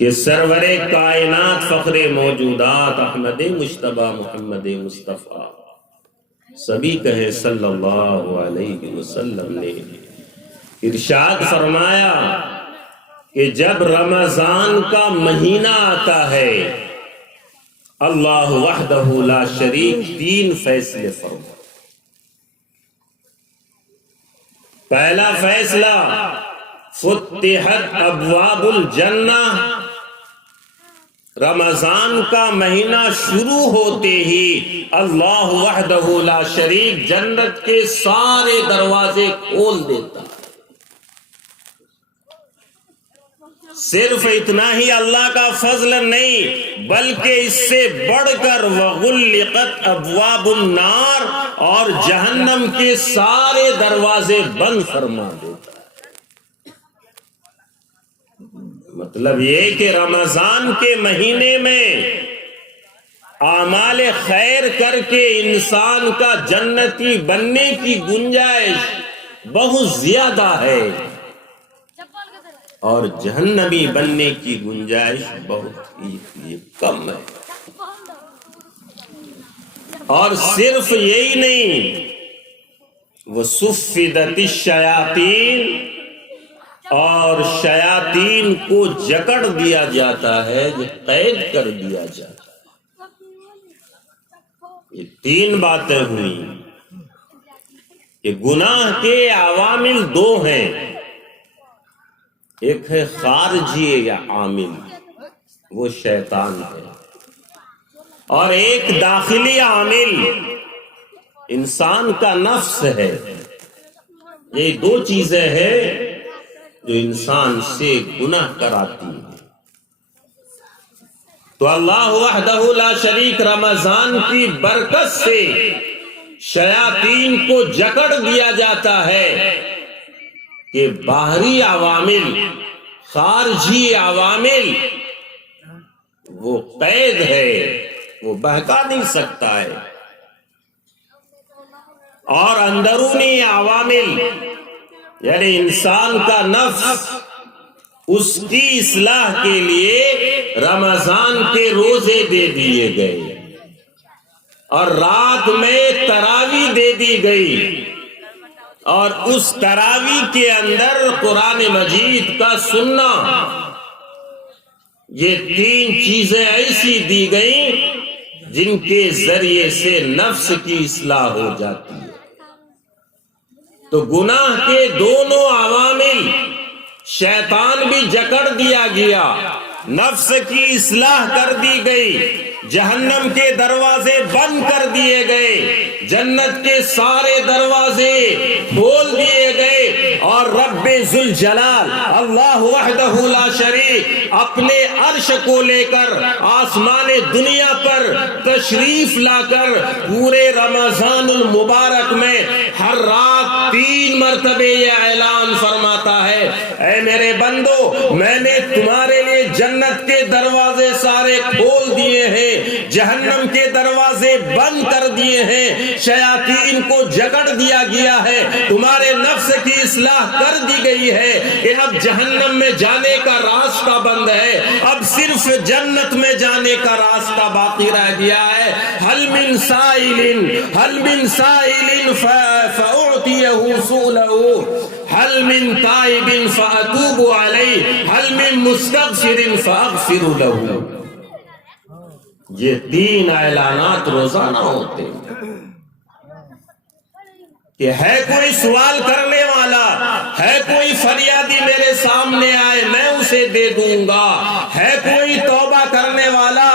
کہ سرور کائنات فخر موجودات احمد مجتبی محمد مصطفیٰ سبھی کہے صلی اللہ علیہ وسلم نے ارشاد فرمایا کہ جب رمضان کا مہینہ آتا ہے اللہ وحدہ لا شریک تین فیصلے فرماتا۔ پہلا فیصلہ فتحت ابواب الجنہ، رمضان کا مہینہ شروع ہوتے ہی اللہ وحدہ لا شریک جنت کے سارے دروازے کھول دیتا ہے۔ صرف اتنا ہی اللہ کا فضل نہیں بلکہ اس سے بڑھ کر وغلقت ابواب النار، اور جہنم کے سارے دروازے بند فرما دیتا ہے۔ مطلب یہ کہ رمضان کے مہینے میں اعمال خیر کر کے انسان کا جنتی بننے کی گنجائش بہت زیادہ ہے، اور جہنمی بننے کی گنجائش بہت ہی کم ہے۔ اور صرف یہی نہیں، وَصُفِّدَتِ الشَّيَاطِينَ، اور شیاطین کو جکڑ دیا جاتا ہے، قید کر دیا جاتا ہے۔ یہ تین باتیں ہوئی کہ گناہ کے عوامل دو ہیں، ایک ہے خارجی یا عامل، وہ شیطان ہے، اور ایک داخلی عامل انسان کا نفس ہے۔ یہ دو چیزیں ہیں جو انسان سے گناہ کراتی ہیں۔ تو اللہ وحدہ لا شریک رمضان کی برکت سے شیاطین کو جکڑ دیا جاتا ہے کہ باہری عوامل، خارجی عوامل وہ قید ہے، وہ بہکا نہیں سکتا ہے، اور اندرونی عوامل یعنی انسان کا نفس، اس کی اصلاح کے لیے رمضان کے روزے دے دیے گئے، اور رات میں تراویح دے دی گئی، اور اس تراویح کے اندر قرآن مجید کا سننا، یہ تین چیزیں ایسی دی گئیں جن کے ذریعے سے نفس کی اصلاح ہو جاتی ہے۔ تو گناہ کے دونوں عوامل، شیطان بھی جکڑ دیا گیا، نفس کی اصلاح کر دی گئی، جہنم کے دروازے بند کر دیے گئے، جنت کے سارے دروازے کھول دیے گئے، اور رب ذوالجلال اللہ وحدہ لا شریک اپنے عرش کو لے کر آسمان دنیا پر تشریف لا کر پورے رمضان المبارک میں ہر رات 3 مرتبہ یہ اعلان فرماتا ہے، اے میرے بندو، میں نے تمہارے لیے جنت کے دروازے سارے کھول دیے ہیں، جہنم کے دروازے بند کر دیے ہیں، شیاطین کو جکڑ دیا گیا ہے، تمہارے نفس کی اصلاح کر دی گئی ہے کہ اب جہنم میں جانے کا راستہ بند ہے، اب صرف جنت میں جانے کا راستہ باقی رہ گیا ہے۔ حل من سائل فأعطيه سؤله، حل من تائب فأتوب عليه، حل من مستغفر فأغفر له۔ یہ 3 اعلانات روزانہ ہوتے ہیں کہ ہے کوئی سوال کرنے والا، ہے کوئی فریادی میرے سامنے آئے میں اسے دے دوں گا، ہے کوئی توبہ کرنے والا،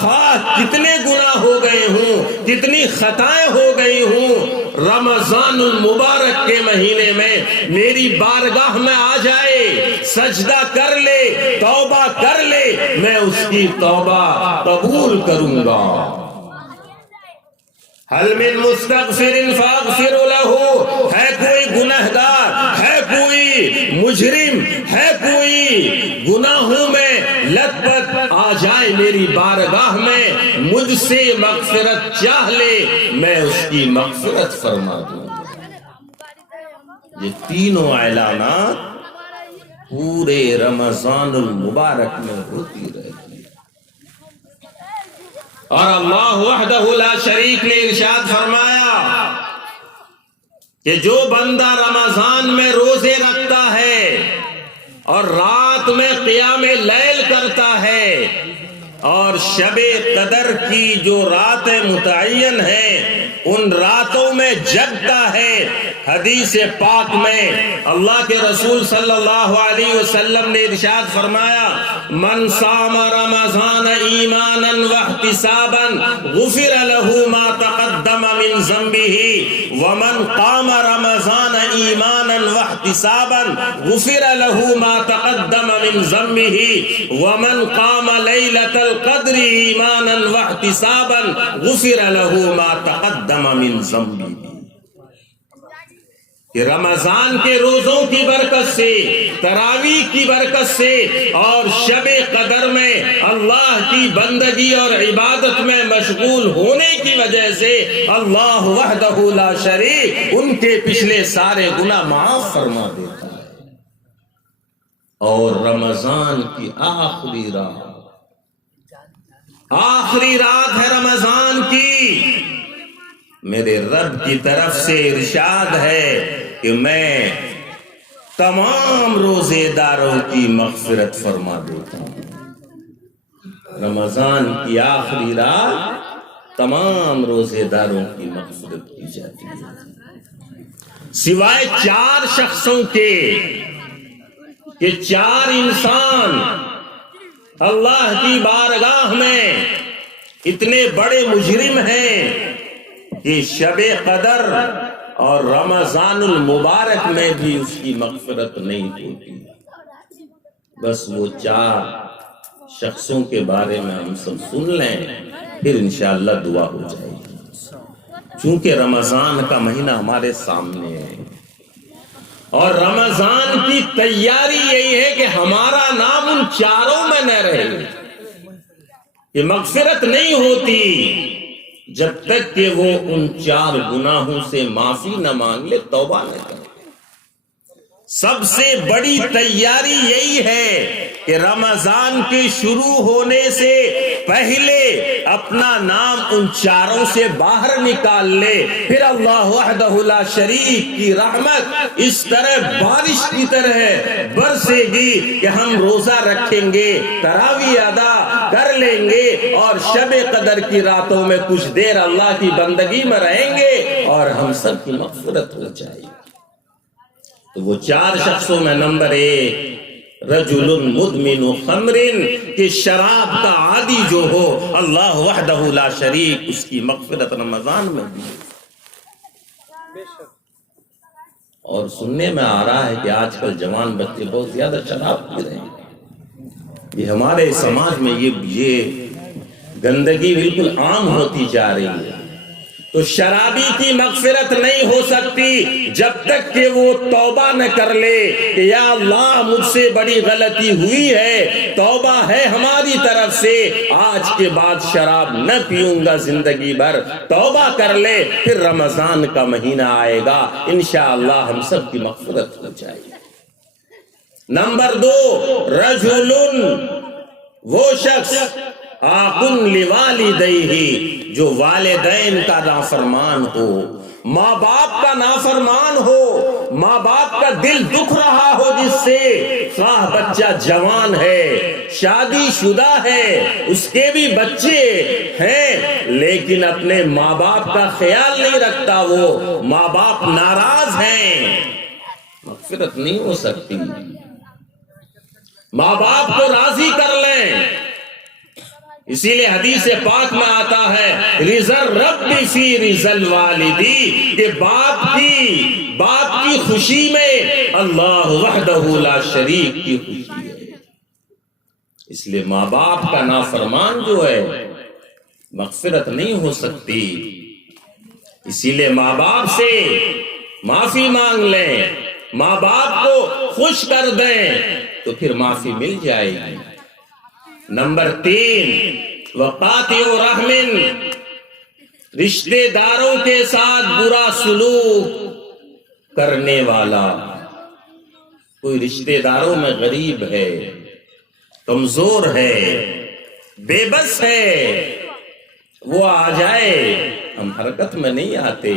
خواہ کتنے گناہ ہو گئے ہوں، کتنی خطائیں ہو گئی ہوں، رمضان المبارک کے مہینے میں میری بارگاہ میں آ جائے، سجدہ کر لے، توبہ کر لے، میں اس کی توبہ قبول کروں گا۔ حل من مستغفر فاغفر له، ہے کوئی گنہگار، ہے کوئی مجرم، ہے کوئی گناہوں میں لت پت، آ جائے میری بارگاہ میں، مجھ سے مغفرت چاہ لے، میں اس کی مغفرت فرما دوں۔ یہ تینوں اعلانات پورے رمضان المبارک میں ہوتی رہتی ہے۔ اور اللہ وحدہ لا شریک نے ارشاد فرمایا کہ جو بندہ رمضان میں روزے رکھتا ہے اور رات میں قیام لیل کرتا ہے اور شب قدر کی جو راتیں متعین ہیں ان راتوں میں جگتا ہے، حدیث پاک میں اللہ کے رسول صلی اللہ علیہ وسلم نے ارشاد فرمایا من صام رمضان ایمانا واحتسابا غفر له ما تقدم من ذنبه ومن قام رمضان ایمانا واحتسابا غفر له ما تقدم من ذنبه ومن قام لیلۃ القدر ایمانا واحتسابا غفر له ما تقدم من ذنبه۔ کہ رمضان کے روزوں کی برکت سے، تراویح کی برکت سے اور شب قدر میں اللہ کی بندگی اور عبادت میں مشغول ہونے کی وجہ سے اللہ وحدہ لا شریک ان کے پچھلے سارے گناہ معاف فرما دیتا ہے۔ اور رمضان کی آخری رات ہے رمضان کی، میرے رب کی طرف سے ارشاد ہے کہ میں تمام روزے داروں کی مغفرت فرما دیتا ہوں۔ رمضان کی آخری رات تمام روزے داروں کی مغفرت کی جاتی ہے، سوائے 4 شخصوں کے کہ 4 انسان اللہ کی بارگاہ میں اتنے بڑے مجرم ہیں کہ شب قدر اور رمضان المبارک میں بھی اس کی مغفرت نہیں ہوتی۔ بس وہ 4 شخصوں کے بارے میں ہم سب سن لیں، پھر انشاءاللہ دعا ہو جائے گی۔ چونکہ رمضان کا مہینہ ہمارے سامنے ہے اور رمضان کی تیاری یہی ہے کہ ہمارا نام ان 4 میں نہ رہے۔ یہ مغفرت نہیں ہوتی جب تک کہ وہ ان 4 گناہوں سے معافی نہ مانگ لے، توبہ نہ کرے۔ سب سے بڑی تیاری یہی ہے کہ رمضان کے شروع ہونے سے پہلے اپنا نام ان 4 سے باہر نکال لے، پھر اللہ وحدہ لا شریک کی رحمت اس طرح بارش کی طرح برسے گی کہ ہم روزہ رکھیں گے، تراویح ادا کر لیں گے اور شب قدر کی راتوں میں کچھ دیر اللہ کی بندگی میں رہیں گے اور ہم سب کی مغفرت ہو جائے گی۔ تو وہ 4 شخصوں میں نمبر 1 رجل مدمن خمر، کہ شراب کا عادی جو ہو اللہ وحدہ لا شریک اس کی مغفرت رمضان میں بھی۔ اور سننے میں آ رہا ہے کہ آج کل جوان بچے بہت زیادہ شراب پی رہے ہیں، یہ ہمارے سماج میں یہ گندگی بالکل عام ہوتی جا رہی ہے۔ تو شرابی کی مغفرت نہیں ہو سکتی جب تک کہ وہ توبہ نہ کر لے کہ یا اللہ مجھ سے بڑی غلطی ہوئی ہے، توبہ ہے ہماری طرف سے، آج کے بعد شراب نہ پیوں گا زندگی بھر، توبہ کر لے، پھر رمضان کا مہینہ آئے گا، انشاءاللہ ہم سب کی مغفرت ہو جائے گی۔ نمبر 2 رجل، وہ شخص آقن لوالدیہ، جو والدین کا نافرمان ہو، ماں باپ کا نافرمان ہو، ماں باپ کا دل دکھ رہا ہو، جس سے خواہ بچہ جوان ہے، شادی شدہ ہے، اس کے بھی بچے ہیں لیکن اپنے ماں باپ کا خیال نہیں رکھتا، وہ ماں باپ ناراض ہیں، مغفرت نہیں ہو سکتی۔ ماں باپ کو راضی کر لیں، اسی لیے حدیث پاک میں آتا ہے رضا الرب فی رضا الوالدی، کہ باپ کی خوشی میں اللہ وحدہ لا شریک کی خوشی ہے۔ اس لیے ماں باپ کا نافرمان جو ہے مغفرت نہیں ہو سکتی، اسی لیے ماں باپ سے معافی مانگ لیں، ماں باپ کو خوش کر دیں تو پھر معافی مل جائے گی۔ نمبر 3 وقاطع رحم، رشتے داروں کے ساتھ برا سلوک کرنے والا۔ کوئی رشتہ داروں میں غریب ہے، کمزور ہے، بے بس ہے، وہ آ جائے، ہم حرکت میں نہیں آتے،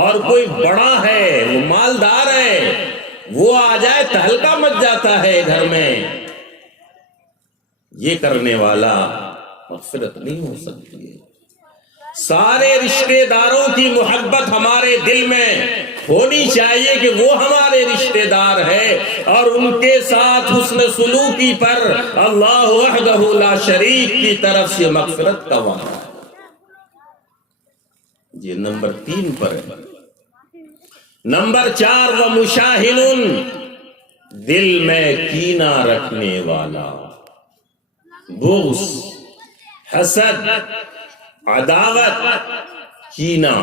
اور کوئی بڑا ہے، وہ مالدار ہے، وہ آ جائے تہلکہ مچ جاتا ہے گھر میں، یہ کرنے والا مغفرت نہیں ہو سکتی ہے۔ سارے رشتہ داروں کی محبت ہمارے دل میں ہونی چاہیے کہ وہ ہمارے رشتہ دار ہے، اور ان کے ساتھ حسن سلوکی پر اللہ وحدہ لا شریک کی طرف سے مغفرت کا وعدہ ہے۔ یہ نمبر 3 پر ہے۔ نمبر 4 وَمُشَاحِنٌ، دل میں کینہ رکھنے والا، بغض، حسد، عداوت، کینہ۔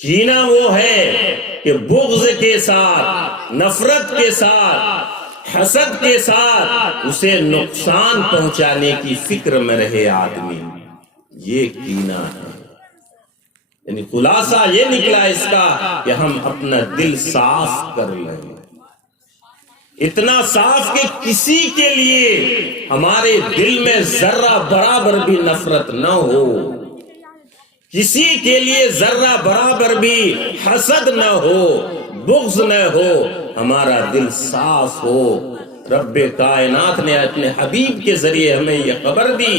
کینہ وہ ہے کہ بغض کے ساتھ، نفرت کے ساتھ، حسد کے ساتھ اسے نقصان پہنچانے کی فکر میں رہے آدمی، یہ کینہ ہے۔ یعنی خلاصہ یہ نکلا اس کا کہ ہم اپنا دل صاف کر لیں، اتنا صاف کہ کسی کے لیے ہمارے دل میں ذرہ برابر بھی نفرت نہ ہو، کسی کے لیے ذرہ برابر بھی حسد نہ ہو، بغض نہ ہو، ہمارا دل صاف ہو۔ رب کائنات نے اپنے حبیب کے ذریعے ہمیں یہ خبر دی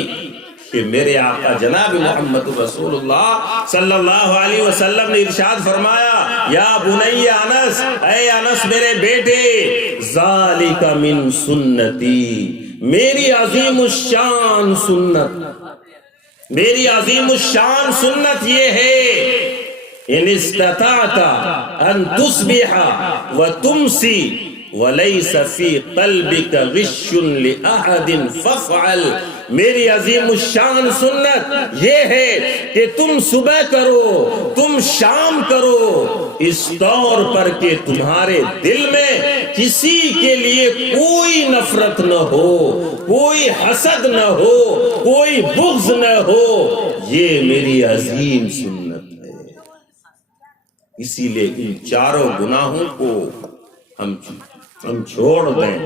کہ میرے آقا جناب محمد رسول اللہ صلی اللہ علیہ وسلم نے ارشاد فرمایا، یا بنی انس، اے انس میرے بیٹے، ذالک من سنتی، میری عظیم الشان سنت، میری عظیم الشان سنت یہ ہے، ان استطعت ان تصبح وتمسی وَلَيْسَ فِي قَلْبِكَ غِشٌّ لِأَحَدٍ فَافْعَلْ، میری عظیم الشان سنت یہ ہے کہ تم صبح کرو، تم شام کرو، اس طور پر کہ تمہارے دل میں کسی کے لیے کوئی نفرت نہ ہو، کوئی حسد نہ ہو، کوئی بغض نہ ہو، یہ میری عظیم سنت ہے۔ اسی لیے ان چاروں گناہوں کو ہم چھوڑ دیں۔